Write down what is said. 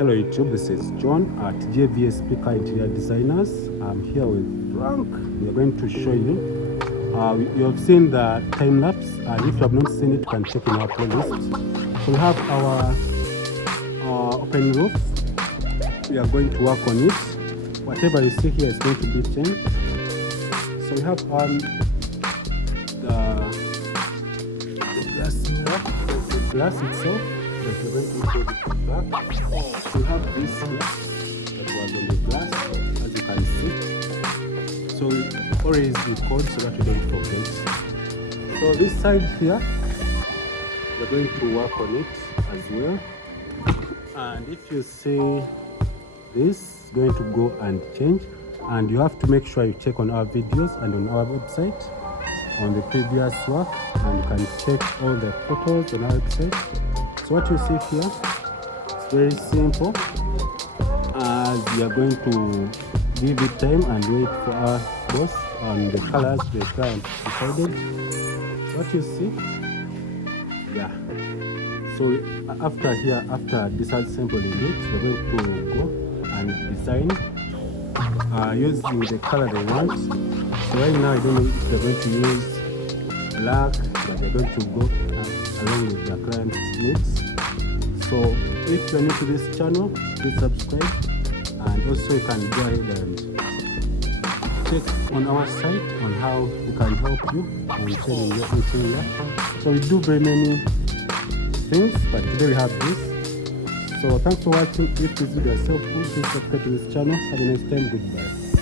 Hello YouTube, this is John at JVSP Car Interior Designers. I'm here with Frank. We are going to show you. You have seen the time lapse, and if you have not seen it, you can check in our playlist. So we have our open roof. We are going to work on it. Whatever you see here is going to be changed. So we have the glass here, the glass itself. That we're going to close it back. We have this here that was on the glass, as you can see. So we always record so that we don't forget. So this side here, we're going to work on it as well. And if you see this is going to go and change, and you have to make sure you check on our videos and on our website on the previous work, and you can check all the photos on our website. So what you see here, it's very simple, as we are going to give it time and wait for our boss on the colors the client decided. So what you see, yeah. So after disassembling it, we're going to go and design using the color they want. So right now I don't know if they're going to use black, but they're going to go along with the client's needs. So if you're new to this channel, please subscribe, and also you can go ahead and check on our site on how we can help you on changing your interior. So we do very many things, but today we have this. So thanks for watching. If this video is helpful, please subscribe to this channel. Have a nice time. Goodbye.